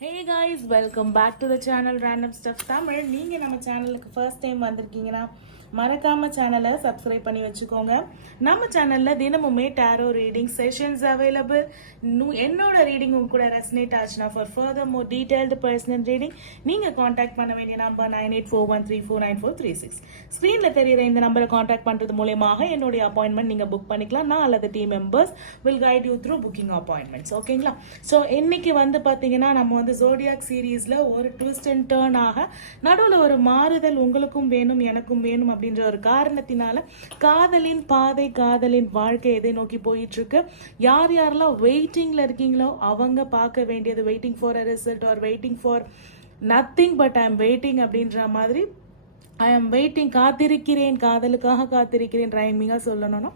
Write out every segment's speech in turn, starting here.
Hey guys, welcome back to the channel Random Stuff Tamil. நீங்க நம்ம சேனலுக்கு first time வந்திருக்கீங்கன்னா மறக்காம சேனலை சப்ஸ்கிரைப் பண்ணி வச்சுக்கோங்க. நம்ம சேனல்ல தினமுமே டாரோ ரீடிங் செஷன்ஸ் அவைலபிள். என்னோட ரீடிங் உங்க கூட ரெசனேட் ஆச்சுன்னா for further more detailed personal reading நீங்க காண்டாக்ட் பண்ண வேண்டிய நம்பர் 9841349436. ஸ்கிரீன்ல தெரியுற இந்த நம்பரை காண்டாக்ட் பண்றது மூலமாக என்னுடைய அப்பாயின்மெண்ட் நீங்க புக் பண்ணிக்கலாம். நான் அல்லது team members will guide you through booking appointments. ஓகேங்களா? ஸோ இன்னைக்கு வந்து பாத்தீங்கன்னா நம்ம வந்து ஜோடியாக் சீரீஸ்ல ஒரு ட்விஸ்ட் அண்ட் டர்ன் ஆக நடுவில் ஒரு மாறுதல் உங்களுக்கும் வேணும் எனக்கும் வேணும் அப்படின்ற ஒரு காரணத்தினால காதலின் பாதை காதலின் வாழ்க்கை எதை நோக்கி போயிட்டு இருக்கு, யார் யாரெல்லாம் வெயிட்டிங்ல இருக்கீங்களோ அவங்க பார்க்க வேண்டியது waiting for a result R waiting for nothing but I am waiting அப்படின்ற மாதிரி ஐ எம் வெயிட்டிங், காத்திருக்கிறேன், காதலுக்காக காத்திருக்கிறேன் ரைமிங்காக சொல்லணும்னா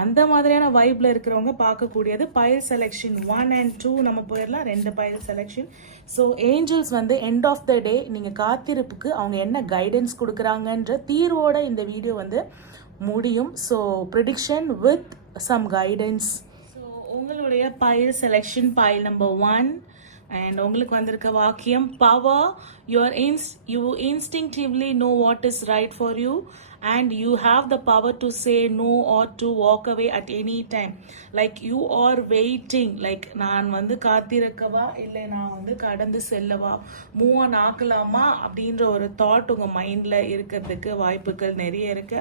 அந்த மாதிரியான வைப்ல இருக்கிறவங்க பார்க்கக்கூடியது பைல் செலெக்ஷன் 1 and 2. நம்ம போயிடலாம். 2 பைல் செலெக்ஷன். ஸோ ஏஞ்சல்ஸ் வந்து எண்ட் ஆஃப் த டே நீங்கள் காத்திருப்புக்கு அவங்க என்ன கைடன்ஸ் கொடுக்குறாங்கன்ற தீர்வோட இந்த வீடியோ வந்து முடியும். So prediction with some guidance. So உங்களுடைய pile selection pile number 1 and உங்களுக்கு வந்திருக்க வாக்கியம் power. You instinctively know what is right for you and you have the power to say no or to walk away at any time. Like you are waiting, like நான் வந்து காத்திருக்கவா இல்லை நான் வந்து கடந்து செல்லவா, மூவ் ஆன் ஆக்கலாமா அப்படின்ற ஒரு thought உங்கள் மைண்டில் இருக்கிறதுக்கு வாய்ப்புகள் நிறைய இருக்கு.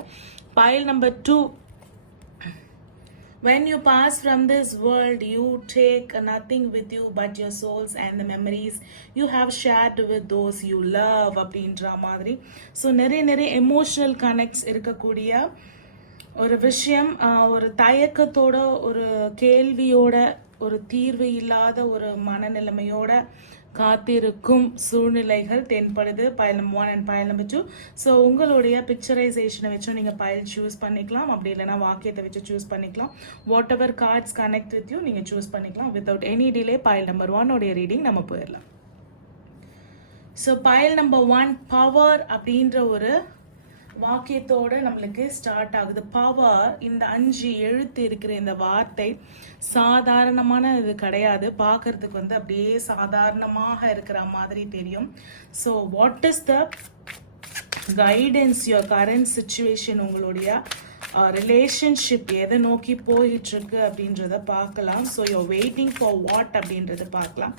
Pile number 2, when you pass from this world, you take nothing with you but your souls and the memories you have shared with those you love அப்படின்ற மாதிரி. ஸோ நிறைய எமோஷனல் கனெக்ட்ஸ் இருக்கக்கூடிய ஒரு விஷயம். ஒரு தயக்கத்தோட, ஒரு கேள்வியோட, ஒரு தீர்வு இல்லாத ஒரு மனநிலைமையோட காத்திருக்கும் சூழ்நிலைகள் தென்படுது. Pile number 1 and pile number 2. So உங்களுடைய பிக்சரைசேஷனை வச்சும் நீங்கள் பைல் சூஸ் பண்ணிக்கலாம், அப்படி இல்லைனா வாக்கியத்தை வச்சு சூஸ் பண்ணிக்கலாம். Whatever cards connect with you நீங்கள் சூஸ் பண்ணிக்கலாம். Without any delay pile number 1 உடைய ரீடிங் நம்ம போயிடலாம். ஸோ பைல் நம்பர் 1 பவர் அப்படின்ற ஒரு வாக்கியத்தோட நம்மளுக்கு ஸ்டார்ட் ஆகுது. பவர், இந்த 5 எழுத்து இருக்கிற இந்த வார்த்தை சாதாரணமான இது கிடையாது. பார்க்கறதுக்கு வந்து அப்படியே சாதாரணமாக இருக்கிற மாதிரி தெரியும். So what is the guidance your current situation, உங்களுடைய ரிலேஷன்ஷிப் எதை நோக்கி போயிட்டு இருக்கு அப்படின்றத பார்க்கலாம். So you're waiting for what அப்படின்றத பார்க்கலாம்.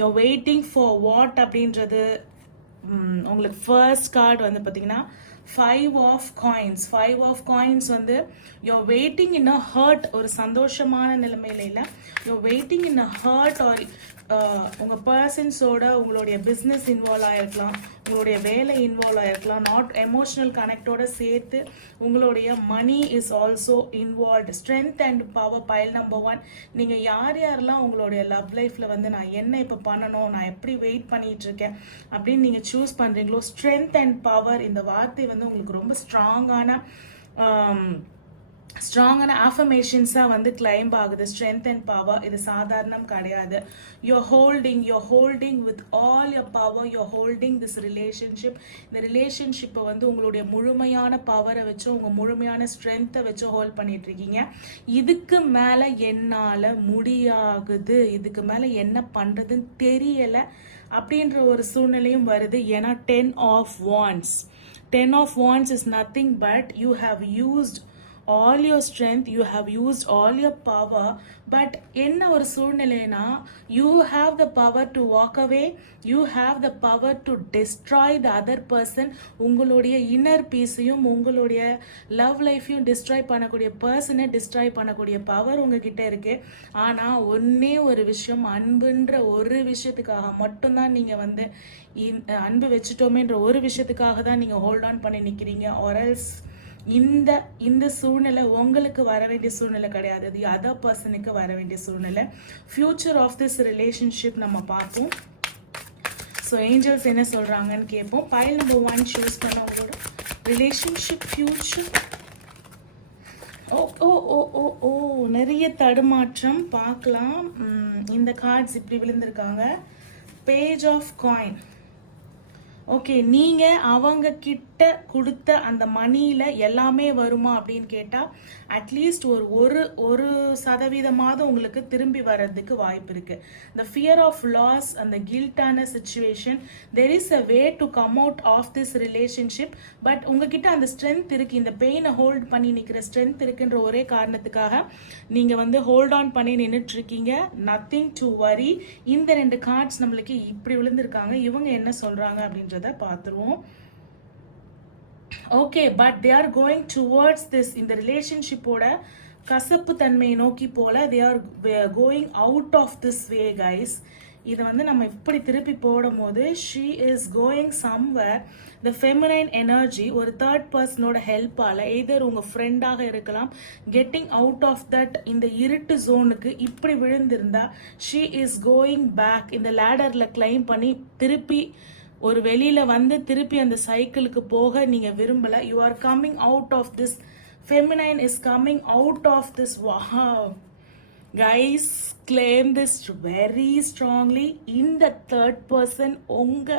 யூர் வெயிட்டிங் ஃபார் வாட் அப்படின்றது உங்களுக்கு ஃபர்ஸ்ட் கார்டு வந்து பார்த்தீங்கன்னா 5 of coins. 5 of coins வந்து you're waiting in a hurt, ஒரு சந்தோஷமான நிலைமையில இல்லை, you're waiting in a hurt or உங்கள் பர்சன்ஸோட உங்களுடைய பிஸ்னஸ் இன்வால்வ் ஆகிருக்கலாம், உங்களுடைய வேலை இன்வால்வ் ஆகிருக்கலாம், நாட் எமோஷனல் கனெக்டோட சேர்த்து உங்களுடைய money is also involved. Strength and power pile number 1. நீங்கள் யாரெல்லாம் உங்களுடைய லவ் லைஃப்பில் வந்து நான் என்ன இப்போ பண்ணணும், நான் எப்படி வெயிட் பண்ணிட்டு இருக்கேன் அப்படின்னு நீங்கள் சூஸ் பண்ணுறீங்களோ, ஸ்ட்ரென்த் அண்ட் பவர் இந்த வார்த்தை வந்து உங்களுக்கு ரொம்ப ஸ்ட்ராங்கான ஆஃபர்மேஷன்ஸாக வந்து கிளைம் ஆகுது. ஸ்ட்ரென்த் அண்ட் பவர் இது சாதாரணம் கிடையாது. You're holding with all your power, you're holding this relationship. இந்த ரிலேஷன்ஷிப்பை வந்து உங்களுடைய முழுமையான பவரை வச்சு, உங்கள் முழுமையான ஸ்ட்ரென்த்தை வச்சு ஹோல்ட் பண்ணிட்டு இருக்கீங்க. இதுக்கு மேலே என்னால் முடியாகுது, இதுக்கு மேலே என்ன பண்ணுறதுன்னு தெரியலை அப்படின்ற ஒரு சூழ்நிலையும் வருது. ஏன்னா 10 of wands. 10 of wands is nothing but you have used all your strength, you have used all your power, but என்ன ஒரு சூழ்நிலைனா you have the power to walk away, you have the power to destroy the other person. உங்களுடைய inner பீஸையும் உங்களுடைய love லைஃப்பையும் destroy பண்ணக்கூடிய பர்சனை destroy பண்ணக்கூடிய power உங்ககிட்ட இருக்கு. ஆனால் ஒன்னே ஒரு விஷயம், அன்புன்ற ஒரு விஷயத்துக்காக மட்டும்தான் நீங்கள் வந்து அன்பு வச்சுட்டோமேன்ற ஒரு விஷயத்துக்காக தான் நீங்கள் ஹோல்ட் ஆன் பண்ணி நிற்கிறீங்க. ஆர்எல்ஸ் இந்த சூழ்நிலை உங்களுக்கு வர வேண்டிய சூழ்நிலை கிடையாது, அது அதர் பர்சனுக்கு வர வேண்டிய சூழ்நிலை. ஃபியூச்சர் ஆஃப் திஸ் ரிலேஷன்ஷிப் நம்ம பார்ப்போம். ஸோ ஏஞ்சல்ஸ் என்ன சொல்றாங்கன்னு கேட்போம். பைல் நம்பர் 1 சூஸ் பண்ணவங்களோட ரிலேஷன்ஷிப் ஃபியூச்சர். ஓ நிறைய தடுமாற்றம் பார்க்கலாம். இந்த கார்ட்ஸ் இப்படி விழுந்திருக்காங்க. Page of coin. ஓகே, நீங்கள் அவங்க கிட்ட உங்ககிட்ட கொடுத்த அந்த மணியில் எல்லாமே வருமா அப்படின்னு கேட்டால் அட்லீஸ்ட் ஒரு சதவீதமாவது உங்களுக்கு திரும்பி வர்றதுக்கு வாய்ப்பு இருக்குது. இந்த ஃபியர் ஆஃப் லாஸ், அந்த கில்ட்டான situation, there is a way to come out of this relationship. But உங்ககிட்ட அந்த ஸ்ட்ரென்த் இருக்குது, இந்த பெயினை ஹோல்ட் பண்ணி நிற்கிற ஸ்ட்ரென்த் இருக்குன்ற ஒரே காரணத்துக்காக நீங்கள் வந்து ஹோல்ட் ஆன் பண்ணி நின்றுட்டு இருக்கீங்க. Nothing to worry. இந்த 2 கார்ட்ஸ் நம்மளுக்கு இப்படி விழுந்திருக்காங்க. இவங்க என்ன சொல்றாங்க அப்படின்றத பார்த்துருவோம். Okay, but they are going towards this, இந்த ரிலேஷன்ஷிப்போட கசப்பு தன்மையை நோக்கி போல they are going out of this way guys. இதை வந்து நம்ம இப்படி திருப்பி போடும் போது she is going somewhere. The feminine energy ஒரு தேர்ட் பர்சனோட ஹெல்ப்பால் எய்தர் உங்கள் ஃப்ரெண்டாக இருக்கலாம், கெட்டிங் அவுட் ஆஃப் தட் இந்த இருட்டு ஜோனுக்கு இப்படி விழுந்திருந்தா ஷீ இஸ் கோயிங் பேக். இந்த லேடரில் கிளைம் பண்ணி திருப்பி ஒரு வெளியில் வந்து திருப்பி அந்த சைக்கிளுக்கு போக நீங்கள் விரும்பலை. You are coming out of this. Feminine is coming out of this. Wow guys, claim this very strongly. இந்த தேர்ட் பர்சன் உங்க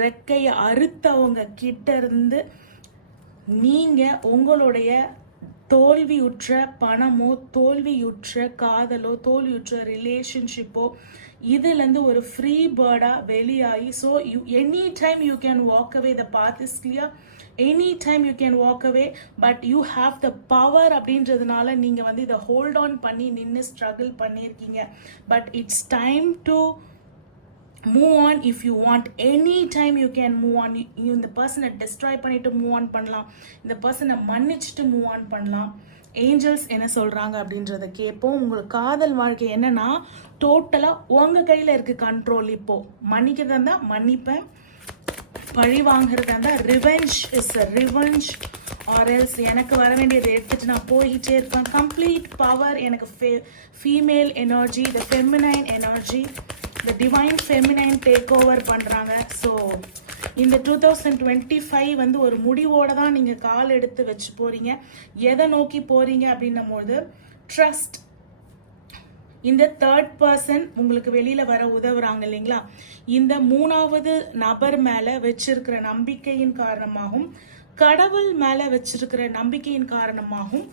ரெக்கையை அறுத்தவங்க கிட்ட இருந்து நீங்க உங்களுடைய தோல்வியுற்ற பணமோ, தோல்வியுற்ற காதலோ, தோல்வியுற்ற ரிலேஷன்ஷிப்போ இதுலேருந்து ஒரு ஃப்ரீ பேர்டாக வெளியாகி, so you any time you can walk away. The path is clear. Any time you can walk away, but you have the power அப்படின்றதுனால நீங்கள் வந்து இதை ஹோல்ட் ஆன் பண்ணி நின்று ஸ்ட்ரகிள் பண்ணியிருக்கீங்க. But it's time to move on. If you want any time you can move on. இந்த பர்சனை destroy பண்ணிட்டு மூவ் ஆன் பண்ணலாம், இந்த பர்சனை மன்னிச்சுட்டு மூவ் ஆன் பண்ணலாம். ஏஞ்சல்ஸ் என்ன சொல்கிறாங்க அப்படின்றத கேட்போம். உங்களுக்கு காதல் வாழ்க்கை என்னன்னா டோட்டலாக உங்கள் கையில் இருக்குது கண்ட்ரோல். இப்போது மன்னிக்கிறதா இருந்தால் மன்னிப்பேன், பழி வாங்குறதா இருந்தால் revenge is a revenge, or else எனக்கு வர வேண்டியதை எடுத்துட்டு நான் போய்கிட்டே இருக்கேன். கம்ப்ளீட் பவர் எனக்கு female energy, the feminine energy, the divine feminine take over பண்ணுறாங்க. ஸோ இந்த 2025 வந்து ஒரு முடிவோடு தான் நீங்கள் கால் எடுத்து வச்சு போகிறீங்க. எதை நோக்கி போகிறீங்க அப்படின்னும் போது ட்ரஸ்ட். இந்த தேர்ட் பர்சன் உங்களுக்கு வெளியில் வர உதவுறாங்க இல்லைங்களா, இந்த 3வது நபர் மேலே வச்சிருக்கிற நம்பிக்கையின் காரணமாகவும் கடவுள் மேலே வச்சிருக்கிற நம்பிக்கையின் காரணமாகவும்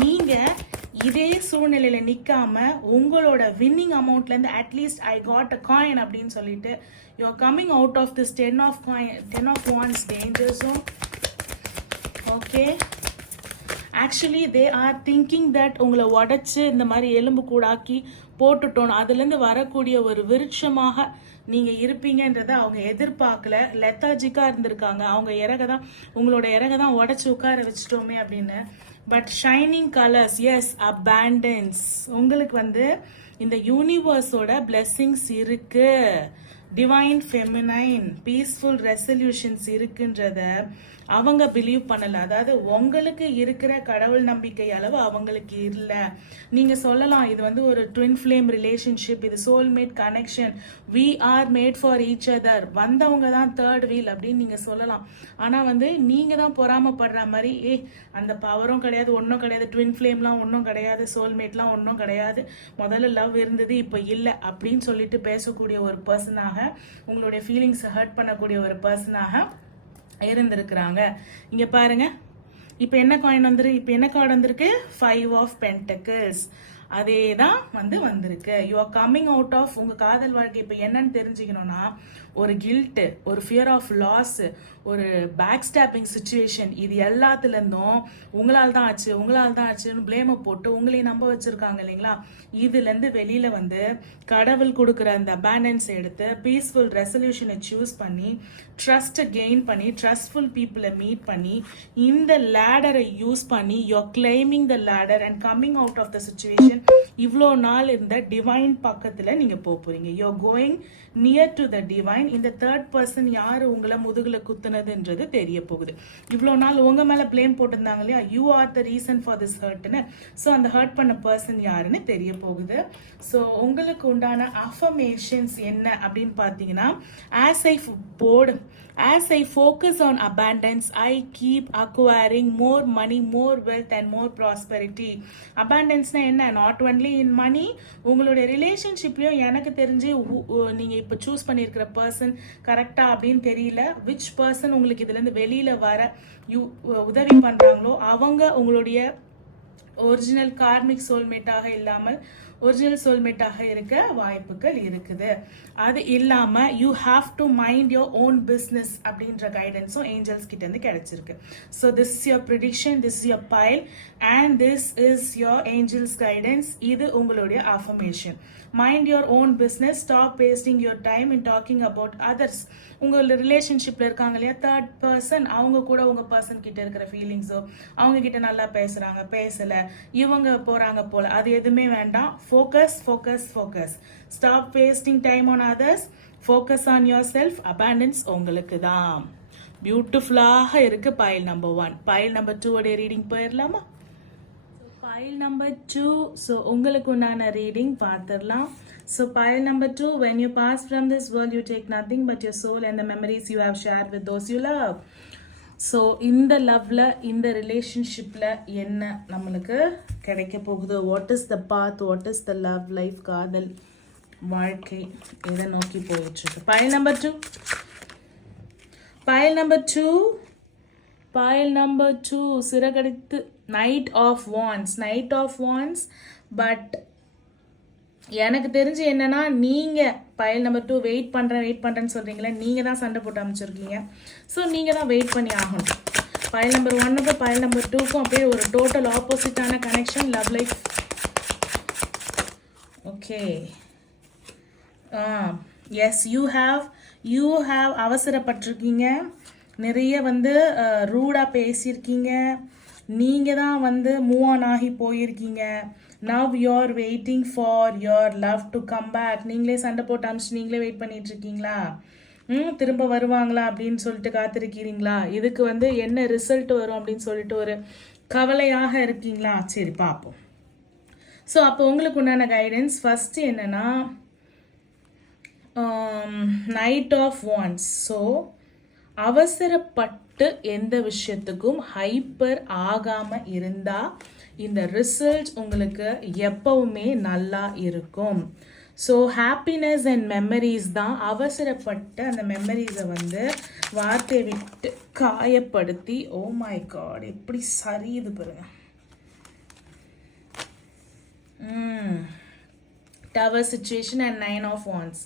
நீங்கள் இதே சூழ்நிலையில் நிற்காம உங்களோட வின்னிங் அமௌண்ட்லேருந்து at least I got a coin அப்படின்னு சொல்லிட்டு you are coming out of this 10 of wands danger zone. Okay, actually they are thinking that உங்களை உடச்சி இந்த மாதிரி எலும்பு கூடாக்கி போட்டுட்டோம், அதுலேருந்து வரக்கூடிய ஒரு விருட்சமாக நீங்கள் இருப்பீங்கன்றதை அவங்க எதிர்பார்க்கல. லெத்தாஜிக்காக இருந்திருக்காங்க. அவங்க இறக தான் உங்களோட இறக தான் உடச்சி உட்கார வச்சுட்டோமே அப்படின்னு. But shining colours, yes, abundance. உங்களுக்கு வந்து இந்த யூனிவர்ஸோட பிளெஸ்ஸிங்ஸ் இருக்கு, டிவைன் ஃபெமினைன் பீஸ்ஃபுல் ரெசல்யூஷன்ஸ் இருக்குன்றத அவங்க பிலீவ் பண்ணல. அதாவது உங்களுக்கு இருக்கிற கடவுள் நம்பிக்கை அளவு அவங்களுக்கு இல்லை. நீங்க சொல்லலாம் இது வந்து ஒரு ட்வின் ஃப்ளேம் ரிலேஷன்ஷிப், இது soulmate connection, we are made for each other, வந்தவங்க தான் தேர்ட் வீல் அப்படின்னு நீங்க சொல்லலாம். ஆனா வந்து நீங்க தான் பொறாமப்படுற மாதிரி அந்த பவரும் கிடையாது, ஒன்றும் கிடையாது, ட்வின் ஃப்ளேம்லாம் ஒன்றும் கிடையாது, சோல்மேட்லாம் ஒன்றும் கிடையாது, முதல்ல லவ் இருந்தது இப்போ இல்லை அப்படின்னு சொல்லிட்டு பேசக்கூடிய ஒரு பர்சனாக, உங்களுடைய ஃபீலிங்ஸை ஹர்ட் பண்ணக்கூடிய ஒரு பர்சனாக இருந்திருக்கிறாங்க. இங்க பாருங்க, இப்போ என்ன கார்டு வந்திருக்கு? 5 of Pentacles. அதே தான் வந்திருக்கு. You are coming out of உங்க காதல் வாழ்க்கை. இப்போ என்னன்னு தெரிஞ்சுக்கணும்னா, ஒரு கில்ட்டு, ஒரு ஃபியர் ஆஃப் லாஸ், ஒரு பேக் ஸ்டாப்பிங் சுச்சுவேஷன், இது எல்லாத்துலேருந்தும் உங்களால் தான் ஆச்சுன்னு பிளேமை போட்டு உங்களை நம்ப வச்சிருக்காங்க இல்லைங்களா, இதுலேருந்து வெளியில் வந்து கடவுள் கொடுக்குற அந்த அபேண்டன்ஸ் எடுத்து பீஸ்ஃபுல் ரெசல்யூஷனை சூஸ் பண்ணி ட்ரஸ்ட்டை கெயின் பண்ணி ட்ரஸ்ட்ஃபுல் பீப்புளை மீட் பண்ணி இந்த லேடரை யூஸ் பண்ணி you're climbing the ladder and coming out of the situation. இவ்வளோ நாள் இருந்த டிவைன் பக்கத்தில் நீங்கள் போகிறீங்க. You're going near to the divine. இந்த தேர்ட் பர்சன் யார் உங்களை முதுகில் குத்துனதுன்றது தெரிய போகுது. இவ்வளோ நாள் உங்கள் மேலே பிளேம் போட்டிருந்தாங்க இல்லையா, you are the reason for this ஹர்ட்னு. ஸோ அந்த ஹர்ட் பண்ண பர்சன் யாருன்னு தெரிய போகுது. ஸோ உங்களுக்கு உண்டான அஃபர்மேஷன்ஸ் என்ன அப்படின்னு பார்த்தீங்கன்னா, As I focus on abundance, I keep acquiring more money, more wealth and more prosperity. Abundance na enna? Not only in money, உங்களுடைய ரிலேஷன்ஷிப்லயும் எனக்கு தெரிஞ்சு நீங்க இப்ப சூஸ் பண்ணியிருக்கிற பர்சன் கரெக்டா அப்படின்னு தெரியல. விச் பர்சன் உங்களுக்கு இதுல இருந்து வெளியில வர உதவி பண்றாங்களோ அவங்க உங்களுடைய ஒரிஜினல் கார்மிக் சோல்மேட்டாக இல்லாமல் ஒரிஜினல் சோல்மேட்டாக இருக்க வாய்ப்புகள் இருக்குது. அது இல்லாம you have to mind your own business அப்படின்ற கைடன்ஸும் ஏஞ்சல்ஸ் கிட்ட இருந்து கிடைச்சிருக்கு. So this is your prediction, this is your pile and this is your angels guidance. இது உங்களுடைய அஃபர்மேஷன். Mind your own business, stop wasting your time in talking about others. உங்களோட ரிலேஷன்ஷிப்ல இருக்காங்க இல்லையா தேர்ட் பர்சன், அவங்க கூட உங்க பர்சன் கிட்ட இருக்கிற ஃபீலிங்ஸோ அவங்க கிட்ட நல்லா பேசுறாங்க பேசல இவங்க போறாங்க போல அது எதுவுமே வேண்டாம். Focus focus focus. Stop wasting time on others, focus on your self. Abundance உங்களுக்கு தான். பியூட்டிஃபுல்லாக இருக்கு பைல் நம்பர் 1. பைல் நம்பர் 2 உடைய ரீடிங் போயிடலாமா? பைல் நம்பர் 2, ஸோ உங்களுக்கு உண்டான ரீடிங் பார்த்துடலாம். So pile number 2, when you pass from this world, you take nothing but your soul and the memories you have shared with those you love. So இந்த லவ்ல இந்த ரிலேஷன்ஷிப்ல என்ன நம்மளுக்கு கிடைக்க போகுது? What is the path, what is the love life, காதல் வாழ்க்கை எதை நோக்கி போயிட்டு இருக்கு? Pile number 2, pile number 2, pile number 2 சிறகடித்து knight of wands, knight of wands. But எனக்கு தெரிஞ்சு என்னன்னா நீங்க பைல் நம்பர் 2 வெயிட் பண்றேன்னு சொல்றீங்களா, நீங்க தான் சண்டை போட்டு அமைச்சிருக்கீங்க. ஸோ நீங்க தான் வெயிட் பண்ணி ஆகணும். பைல் நம்பர் 1க்கும் பைல் நம்பர் 2க்கும் அப்படியே ஒரு டோட்டல் ஆப்போசிட்டான connection love life. Okay, yes you have அவசரப்பட்டிருக்கீங்க, நிறைய ரூடா பேசியிருக்கீங்க, நீங்க தான் மூவ் ஆன் ஆகி போயிருக்கீங்க. Now you're waiting for your love to come back. நீங்களே சண்டை போட்டு அமிச்சு நீங்களே வெயிட் பண்ணிட்டு இருக்கீங்களா? திரும்ப வருவாங்களா அப்படின்னு சொல்லிட்டு காத்திருக்கிறீங்களா? இதுக்கு என்ன ரிசல்ட் வரும் அப்படின்னு சொல்லிட்டு ஒரு கவலையாக இருக்கீங்களா? சரி பார்ப்போம். ஸோ அப்போ உங்களுக்கு உண்டான கைடன்ஸ் ஃபர்ஸ்ட் என்னன்னா நைட் ஆஃப் வான்ஸ். ஸோ அவசரப்பட்டு எந்த விஷயத்துக்கும் ஹைப்பர் ஆகாம இருந்தா இந்த ரிசல்ட் உங்களுக்கு எப்பவுமே நல்லா இருக்கும். ஸோ ஹாப்பினஸ் அண்ட் மெமரிஸ் தான். அவசரப்பட்டு அந்த மெமரிஸை வார்த்தையை விட்டு காயப்படுத்தி, ஓ மை காட் எப்படி சரியுது பாருங்க. Tower situation and 9 of wands.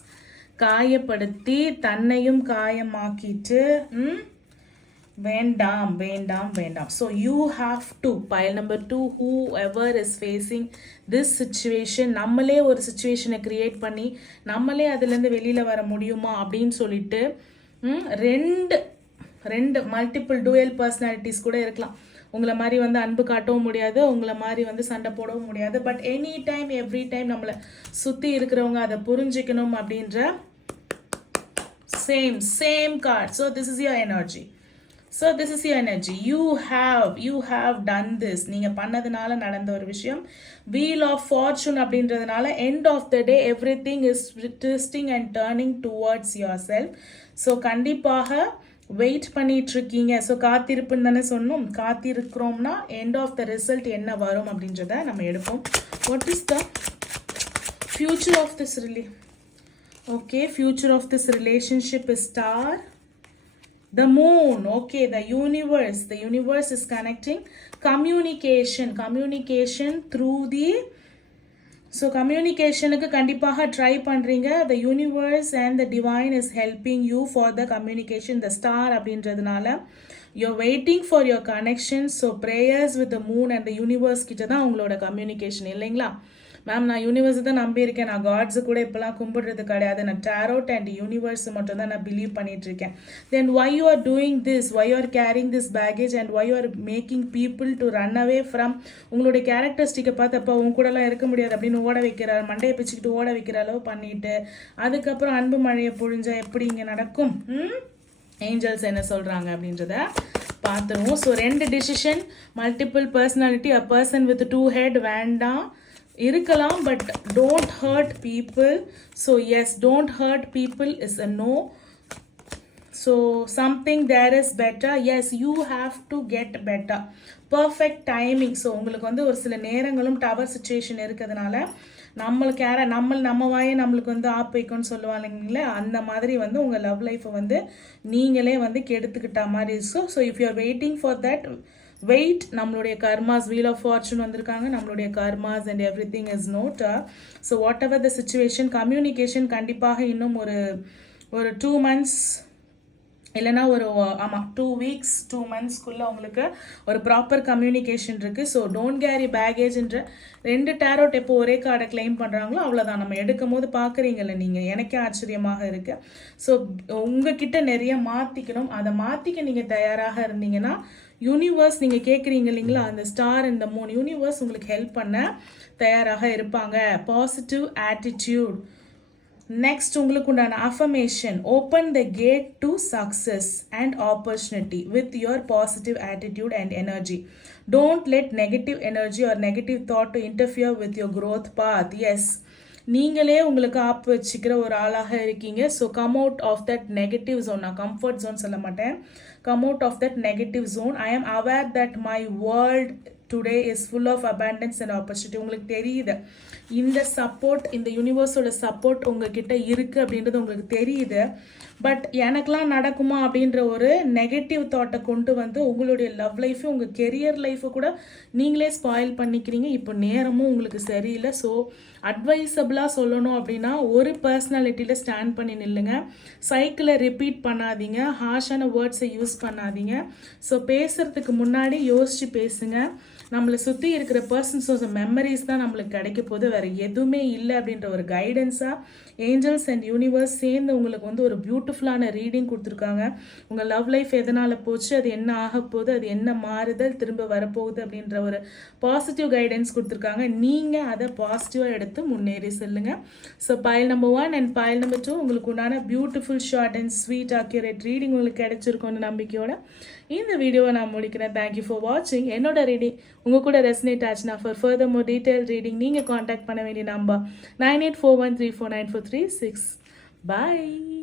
காயப்படுத்தி தன்னையும் காயமாக்கிட்டு வேண்டாம் வேண்டாம் வேண்டாம். So you have to pile number 2, whoever is facing this situation, நம்மளே ஒரு சுச்சுவேஷனை கிரியேட் பண்ணி நம்மளே அதுலேருந்து வெளியில் வர முடியுமா அப்படின்னு சொல்லிட்டு ரெண்டு மல்டிபிள் டூயல் பர்சனாலிட்டிஸ் கூட இருக்கலாம். உங்களை மாதிரி அன்பு காட்டவும் முடியாது, உங்களை மாதிரி சண்டை போடவும் முடியாது. But any time every time நம்மளை சுற்றி இருக்கிறவங்க அதை புரிஞ்சுக்கணும் அப்படின்ற same card. So this is your energy. So this is your energy. You have done this. நீங்க பண்ணதுனால நடந்த ஒரு விஷயம். Wheel of Fortune அப்படின்றதுனால end of the day everything is twisting and turning towards yourself. So கண்டிப்பாக wait பண்ணிட்டு இருக்கீங்க. So காத்திருப்புன்னு தானே சொன்னோம். காத்திருக்கிறோம்னா எண்ட் ஆஃப் த ரிசல்ட் என்ன வரும் அப்படின்றத நம்ம எடுப்போம். What is the future of this okay, future of this relationship is star. The moon, okay, the universe is connecting communication through the, so communicationக்கு கண்டிப்பாக ட்ரை பண்றீங்க. The universe and the divine is helping you for the communication. The star அப்படின்றதுனால you're waiting for your connection. So prayers with the moon and the universe கிட்ட தான் உங்களோட communication இல்லைங்களா? Ma'am நான் universe தான் நம்பியிருக்கேன், நான் காட்ஸு கூட இப்போலாம் கும்பிடுறது கிடையாது, நான் டேரோட் அண்ட் யூனிவர்ஸ் மட்டும் தான் நான் பிலீவ் பண்ணிட்டு இருக்கேன். Then why you are doing this, why you are carrying this baggage and why you are making people to run away from, உங்களுடைய கேரக்டரிஸ்டிக்கை பார்த்து அப்போ உங்க கூடலாம் இருக்க முடியாது அப்படின்னு ஓட வைக்கிற, மண்டையை பிச்சுக்கிட்டு ஓட வைக்கிற அளவு பண்ணிட்டு அதுக்கப்புறம் அன்பு மழையை பொழிஞ்சா எப்படி இங்கே நடக்கும்? ஏஞ்சல்ஸ் என்ன சொல்றாங்க அப்படின்றத பார்த்துருவோம். So 2 decision, multiple personality, a person with 2 head வேண்டாம் இருக்கலாம், but don't hurt people. So yes, don't hurt people is a no. So something there is better. Yes, you have to get better. Perfect timing. So உங்களுக்கு வந்து ஒரு சில நேரங்களும் tower situation இருக்கிறதுனால நம்மளுக்கு நம்ம வாயை நம்மளுக்கு வந்து ஆப் வைக்கும்னு சொல்லுவாங்க இல்லைங்களா, அந்த மாதிரி வந்து உங்கள் லவ் லைஃப்பை வந்து நீங்களே வந்து கெடுத்துக்கிட்ட மாதிரி இருக்கும். So if you are waiting for that, wait. நம்மளுடைய கர்மாஸ், வீல் ஆஃப் ஃபார்ச்சூன் வந்திருக்காங்க, நம்மளுடைய karmas and everything is not. So whatever the situation, communication கண்டிப்பாக இன்னும் ஒரு 2 months இல்லைனா ஆமாம் 2 weeks 2 monthsக்குள்ளே உங்களுக்கு ஒரு ப்ராப்பர் கம்யூனிகேஷன் இருக்குது. ஸோ டோன்ட் கேரி பேகேஜ்ன்ற 2 டேரோட் எப்போ ஒரே கார்டை கிளைம் பண்ணுறாங்களோ அவ்வளோதான். நம்ம எடுக்கும் போது பார்க்குறீங்கல்ல நீங்கள், எனக்கே ஆச்சரியமாக இருக்குது. ஸோ உங்ககிட்ட நிறைய மாற்றிக்கணும். அதை மாற்றிக்க நீங்கள் தயாராக இருந்தீங்கன்னா யூனிவர்ஸ், நீங்கள் கேட்குறீங்க இல்லைங்களா, அந்த ஸ்டார் இந்த மூன் யூனிவர்ஸ் உங்களுக்கு ஹெல்ப் பண்ண தயாராக இருப்பாங்க. Positive attitude. நெக்ஸ்ட் உங்களுக்கு உண்டான affirmation, open the gate to success and opportunity with your positive attitude and energy. Don't let negative energy or negative thought to interfere with your growth path. Yes, நீங்களே உங்களுக்கு ஆப் வச்சுக்கிற ஒரு ஆளாக இருக்கீங்க. So come out of that negative zone. நான் comfort zone சொல்ல மாட்டேன், come out of that negative zone. I am aware that my world today is full of abundance and opportunity. உங்களுக்கு தெரியுது இந்த சப்போர்ட், இந்த யூனிவர்ஸோட சப்போர்ட் உங்ககிட்ட இருக்குது அப்படின்றது உங்களுக்கு தெரியுது. பட் எனக்கெலாம் நடக்குமா அப்படின்ற ஒரு நெகட்டிவ் தாட்டை கொண்டு வந்து உங்களுடைய லவ் லைஃபு, உங்கள் கெரியர் லைஃபை கூட நீங்களே ஸ்பாயில் பண்ணிக்கிறீங்க. இப்போ நேரமும் உங்களுக்கு சரியில்லை. ஸோ அட்வைசபிளாக சொல்லணும் அப்படின்னா ஒரு பர்சனாலிட்டியில் ஸ்டாண்ட் பண்ணி நில்லுங்க. சைக்கிளை ரிப்பீட் பண்ணாதீங்க, ஹார்ஷான வேர்ட்ஸை யூஸ் பண்ணாதீங்க. ஸோ பேசுகிறதுக்கு முன்னாடி யோசித்து பேசுங்க. நம்மளை சுற்றி இருக்கிற பர்சன்ஸோட மெமரிஸ் தான் நம்மளுக்கு கிடைக்க போது, வேறு எதுவுமே இல்லை அப்படின்ற ஒரு கைடன்ஸாக ஏஞ்சல்ஸ் அண்ட் யூனிவர்ஸ் சேர்ந்து உங்களுக்கு வந்து ஒரு பியூட்டிஃபுல்லான ரீடிங் கொடுத்துருக்காங்க. உங்கள் லவ் லைஃப் எதனால் போச்சு, அது என்ன ஆக போகுது, அது என்ன மாறுதல், திரும்ப வரப்போகுது அப்படின்ற ஒரு பாசிட்டிவ் கைடன்ஸ் கொடுத்துருக்காங்க. நீங்கள் அதை பாசிட்டிவாக எடுத்து முன்னேறி செல்லுங்கள். So file number 1 and pile number 2 உங்களுக்கு உண்டான beautiful short and sweet accurate reading உங்களுக்கு கிடைச்சிருக்கோன்னு நம்பிக்கையோட இந்த வீடியோவை நான் முடிக்கிறேன். தேங்க்யூ ஃபார் வாட்சிங். என்னோட ரீடிங் உங்கள் கூட ரெசனேட் ஆச்சுன்னா for further more detail reading நீங்கள் காண்டாக்ட் பண்ண வேண்டிய நம்பர் 9841349436. பாய்.